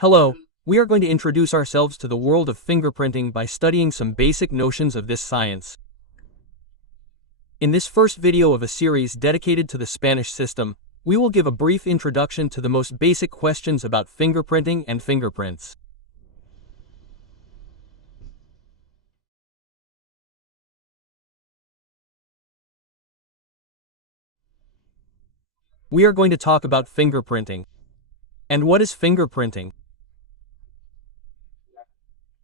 Hello, we are going to introduce ourselves to the world of fingerprinting by studying some basic notions of this science. In this first video of a series dedicated to the Spanish system, we will give a brief introduction to the most basic questions about fingerprinting and fingerprints. We are going to talk about fingerprinting. And what is fingerprinting?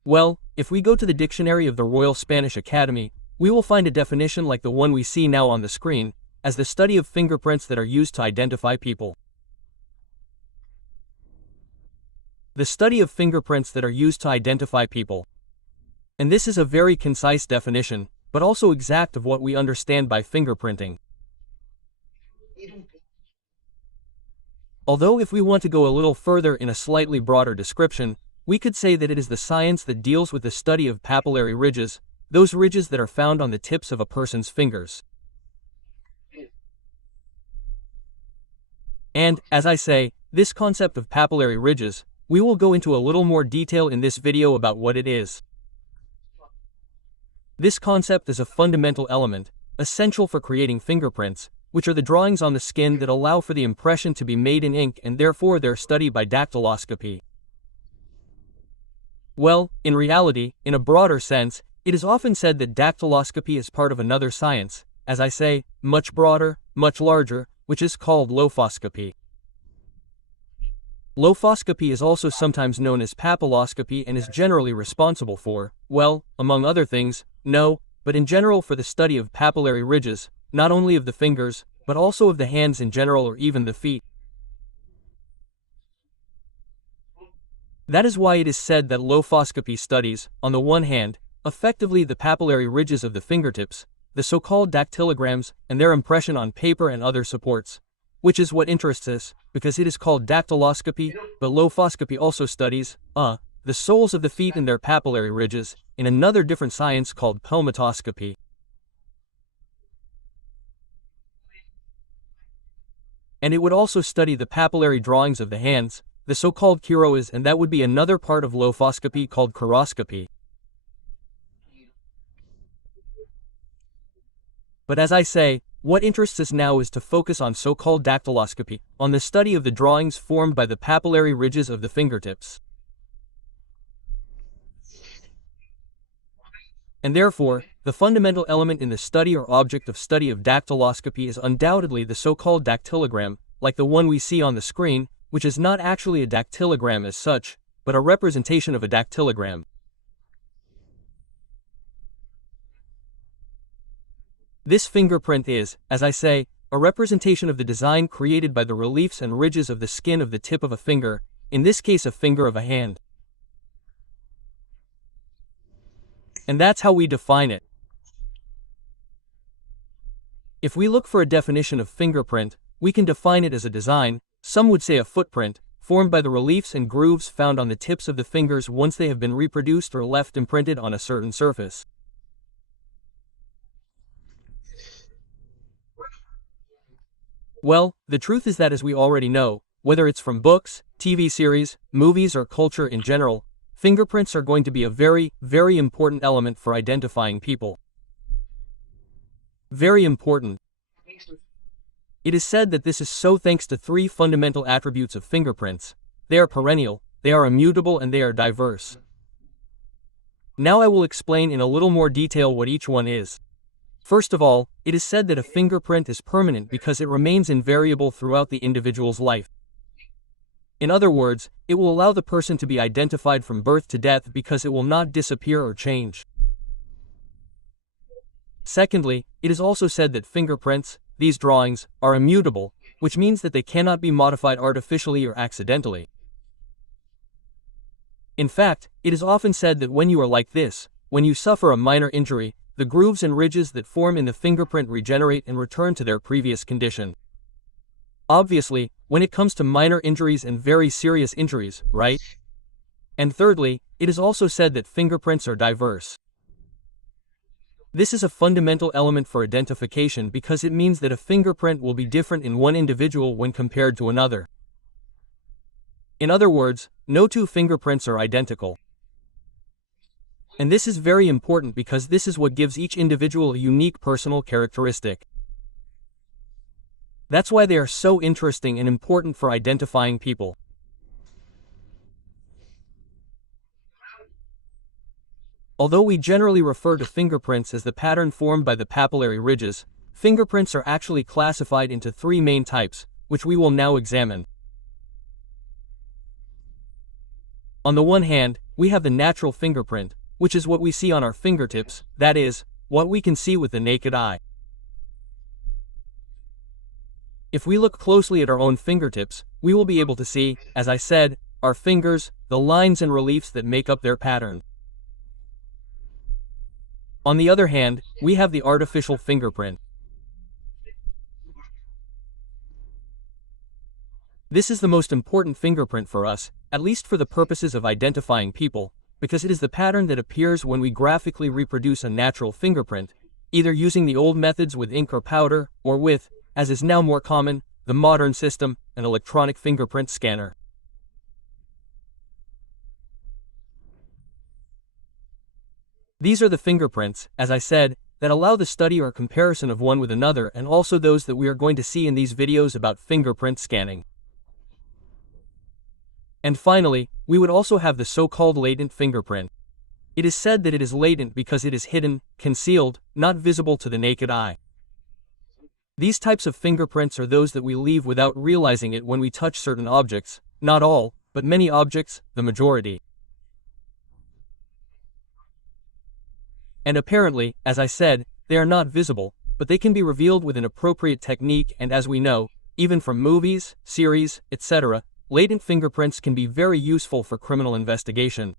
Well, if we go to the dictionary of the Royal Spanish Academy, we will find a definition like the one we see now on the screen, as the study of fingerprints that are used to identify people. The study of fingerprints that are used to identify people. And this is a very concise definition, but also exact of what we understand by fingerprinting. Although if we want to go a little further in a slightly broader description, we could say that it is the science that deals with the study of papillary ridges, those ridges that are found on the tips of a person's fingers. And, as I say, this concept of papillary ridges, we will go into a little more detail in this video about what it is. This concept is a fundamental element, essential for creating fingerprints, which are the drawings on the skin that allow for the impression to be made in ink and therefore their study by dactiloscopy. Well, in reality, in a broader sense, it is often said that dactiloscopy is part of another science, as I say, much broader, much larger, which is called lophoscopy. Lophoscopy is also sometimes known as papilloscopy and is generally responsible for, well, among other things, but in general for the study of papillary ridges, not only of the fingers, but also of the hands in general or even the feet. That is why it is said that lophoscopy studies, on the one hand, effectively the papillary ridges of the fingertips, the so-called dactylograms, and their impression on paper and other supports, which is what interests us, because it is called dactyloscopy, but lophoscopy also studies, the soles of the feet and their papillary ridges, in another different science called palmatoscopy. And it would also study the papillary drawings of the hands, the so-called chiroas, and that would be another part of lophoscopy called chiroscopy. But as I say, what interests us now is to focus on so-called dactyloscopy, on the study of the drawings formed by the papillary ridges of the fingertips. And therefore, the fundamental element in the study or object of study of dactyloscopy is undoubtedly the so-called dactylogram, like the one we see on the screen, which is not actually a dactylogram as such, but a representation of a dactylogram. This fingerprint is, as I say, a representation of the design created by the reliefs and ridges of the skin of the tip of a finger, in this case a finger of a hand. And that's how we define it. If we look for a definition of fingerprint, we can define it as a design, some would say a footprint, formed by the reliefs and grooves found on the tips of the fingers once they have been reproduced or left imprinted on a certain surface. Well, the truth is that, as we already know, whether it's from books, TV series, movies, or culture in general, fingerprints are going to be a very, very important element for identifying people. Very important. It is said that this is so thanks to three fundamental attributes of fingerprints. They are perennial, they are immutable, and they are diverse. Now I will explain in a little more detail what each one is. First of all, it is said that a fingerprint is permanent because it remains invariable throughout the individual's life. In other words, it will allow the person to be identified from birth to death because it will not disappear or change. Secondly, it is also said that fingerprints, these drawings, are immutable, which means that they cannot be modified artificially or accidentally. In fact, it is often said that when you are like this, when you suffer a minor injury, the grooves and ridges that form in the fingerprint regenerate and return to their previous condition. Obviously, when it comes to minor injuries and very serious injuries, right? And thirdly, it is also said that fingerprints are diverse. This is a fundamental element for identification because it means that a fingerprint will be different in one individual when compared to another. In other words, no two fingerprints are identical. And this is very important because this is what gives each individual a unique personal characteristic. That's why they are so interesting and important for identifying people. Although we generally refer to fingerprints as the pattern formed by the papillary ridges, fingerprints are actually classified into three main types, which we will now examine. On the one hand, we have the natural fingerprint, which is what we see on our fingertips, that is, what we can see with the naked eye. If we look closely at our own fingertips, we will be able to see, as I said, our fingers, the lines and reliefs that make up their pattern. On the other hand, we have the artificial fingerprint. This is the most important fingerprint for us, at least for the purposes of identifying people, because it is the pattern that appears when we graphically reproduce a natural fingerprint, either using the old methods with ink or powder, or with, as is now more common, the modern system, an electronic fingerprint scanner. These are the fingerprints, as I said, that allow the study or comparison of one with another, and also those that we are going to see in these videos about fingerprint scanning. And finally, we would also have the so-called latent fingerprint. It is said that it is latent because it is hidden, concealed, not visible to the naked eye. These types of fingerprints are those that we leave without realizing it when we touch certain objects, not all, but many objects, the majority. And apparently, as I said, they are not visible, but they can be revealed with an appropriate technique, and as we know, even from movies, series, etc., latent fingerprints can be very useful for criminal investigation.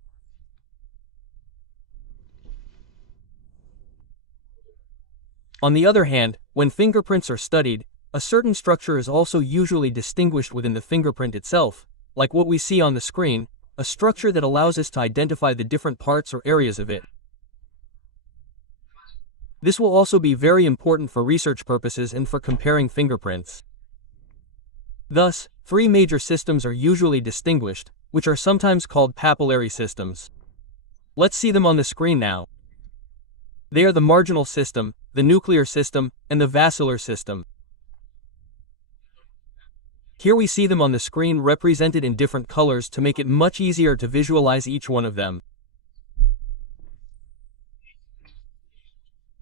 On the other hand, when fingerprints are studied, a certain structure is also usually distinguished within the fingerprint itself, like what we see on the screen, a structure that allows us to identify the different parts or areas of it. This will also be very important for research purposes and for comparing fingerprints. Thus, three major systems are usually distinguished, which are sometimes called papillary systems. Let's see them on the screen now. They are the marginal system, the nuclear system, and the vascular system. Here we see them on the screen represented in different colors to make it much easier to visualize each one of them.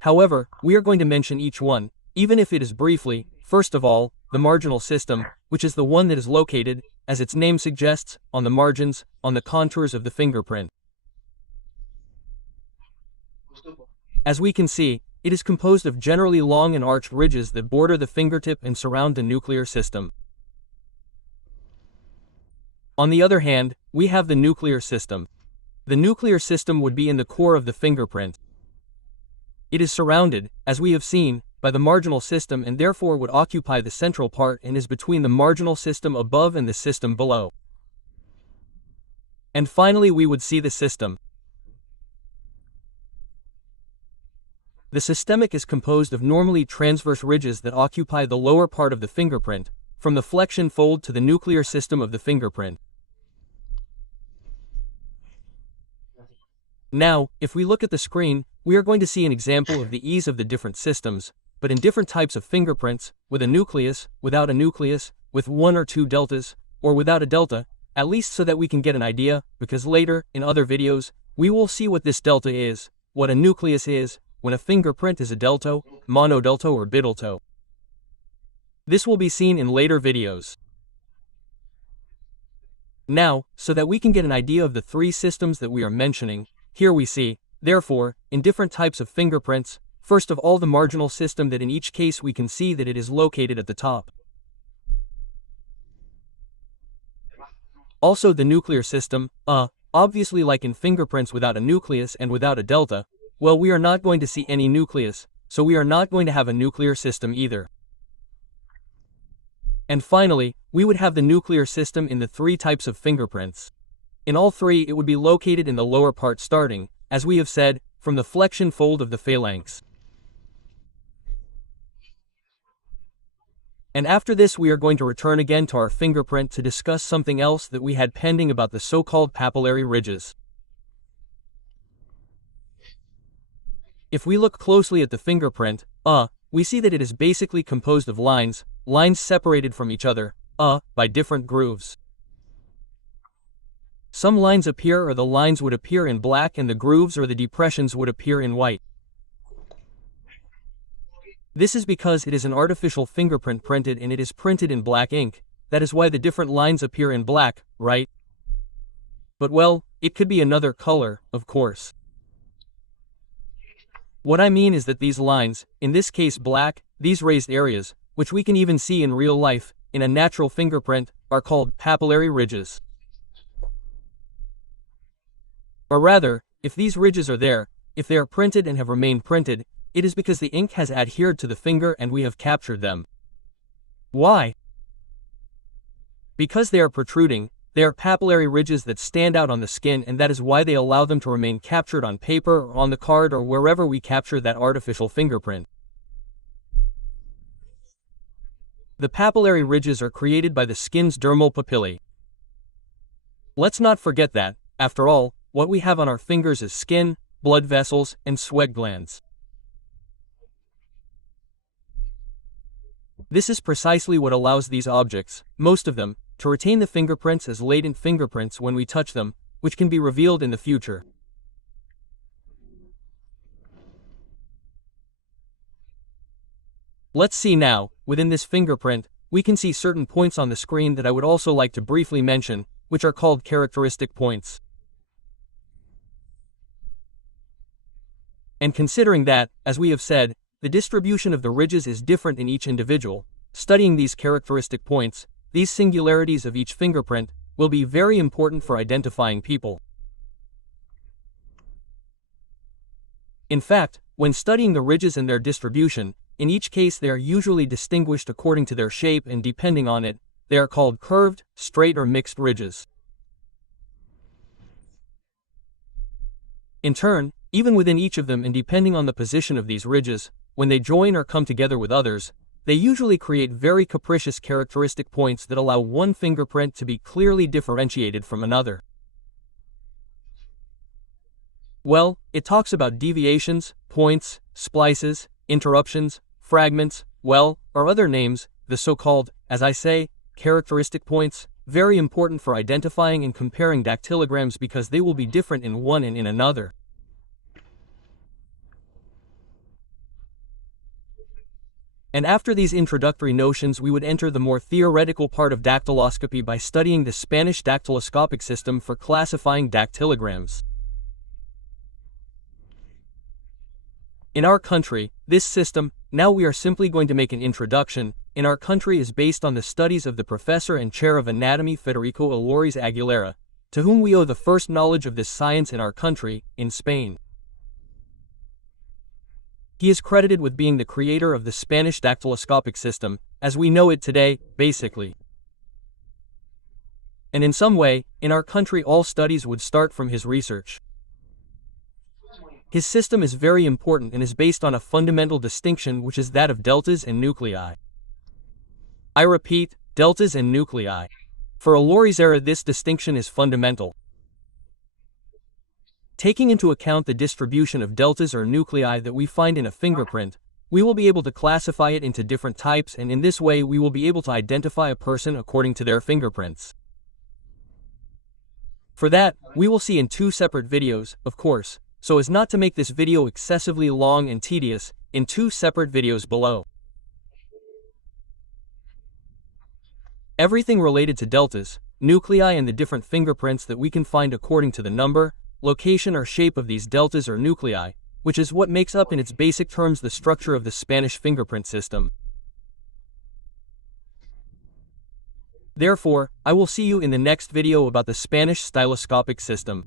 However, we are going to mention each one, even if it is briefly. First of all, the marginal system, which is the one that is located, as its name suggests, on the margins, on the contours of the fingerprint. As we can see, it is composed of generally long and arched ridges that border the fingertip and surround the nuclear system. On the other hand, we have the nuclear system. The nuclear system would be in the core of the fingerprint. It is surrounded, as we have seen, by the marginal system and therefore would occupy the central part and is between the marginal system above and the system below. And finally we would see the system. The systemic is composed of normally transverse ridges that occupy the lower part of the fingerprint, from the flexion fold to the nuclear system of the fingerprint. Now, if we look at the screen, we are going to see an example of the ease of the different systems, but in different types of fingerprints, with a nucleus, without a nucleus, with one or two deltas, or without a delta, at least so that we can get an idea, because later, in other videos, we will see what this delta is, what a nucleus is, when a fingerprint is a delto, monodelto or bidelto. This will be seen in later videos. Now, so that we can get an idea of the three systems that we are mentioning, here we see, therefore, in different types of fingerprints, first of all the marginal system that in each case we can see that it is located at the top. Also the nuclear system, obviously like in fingerprints without a nucleus and without a delta, well we are not going to see any nucleus, so we are not going to have a nuclear system either. And finally, we would have the nuclear system in the three types of fingerprints. In all three it would be located in the lower part starting, as we have said, from the flexion fold of the phalanx. And after this we are going to return again to our fingerprint to discuss something else that we had pending about the so-called papillary ridges. If we look closely at the fingerprint, we see that it is basically composed of lines separated from each other, by different grooves. Some lines appear or the lines would appear in black and the grooves or the depressions would appear in white. This is because it is an artificial fingerprint printed and it is printed in black ink. That is why the different lines appear in black, right? But well, it could be another color, of course. What I mean is that these lines, in this case black, these raised areas, which we can even see in real life, in a natural fingerprint, are called papillary ridges. Or rather, if these ridges are there, if they are printed and have remained printed, it is because the ink has adhered to the finger and we have captured them. Why? Because they are protruding, they are papillary ridges that stand out on the skin, and that is why they allow them to remain captured on paper or on the card or wherever we capture that artificial fingerprint. The papillary ridges are created by the skin's dermal papillae. Let's not forget that, after all, what we have on our fingers is skin, blood vessels, and sweat glands. This is precisely what allows these objects, most of them, to retain the fingerprints as latent fingerprints when we touch them, which can be revealed in the future. Let's see now, within this fingerprint, we can see certain points on the screen that I would also like to briefly mention, which are called characteristic points. And considering that, as we have said, the distribution of the ridges is different in each individual, studying these characteristic points, these singularities of each fingerprint, will be very important for identifying people. In fact, when studying the ridges and their distribution, in each case they are usually distinguished according to their shape, and depending on it, they are called curved, straight or mixed ridges. In turn, even within each of them and depending on the position of these ridges, when they join or come together with others, they usually create very capricious characteristic points that allow one fingerprint to be clearly differentiated from another. Well, it talks about deviations, points, splices, interruptions, fragments, or other names, the so-called, as I say, characteristic points, very important for identifying and comparing dactylograms because they will be different in one and in another. And after these introductory notions we would enter the more theoretical part of dactyloscopy by studying the Spanish dactyloscopic system for classifying dactylograms. In our country, this system, now we are simply going to make an introduction, in our country is based on the studies of the professor and chair of anatomy Federico Alloriz Aguilera, to whom we owe the first knowledge of this science in our country, in Spain. He is credited with being the creator of the Spanish dactyloscopic system, as we know it today, basically. And in some way, in our country all studies would start from his research. His system is very important and is based on a fundamental distinction, which is that of deltas and nuclei. I repeat, deltas and nuclei. For Alloriz's era this distinction is fundamental. Taking into account the distribution of deltas or nuclei that we find in a fingerprint, we will be able to classify it into different types, and in this way we will be able to identify a person according to their fingerprints. For that, we will see in two separate videos, of course, so as not to make this video excessively long and tedious, in two separate videos below. Everything related to deltas, nuclei and the different fingerprints that we can find according to the number, location or shape of these deltas or nuclei, which is what makes up in its basic terms the structure of the Spanish fingerprint system. Therefore, I will see you in the next video about the Spanish styloscopic system.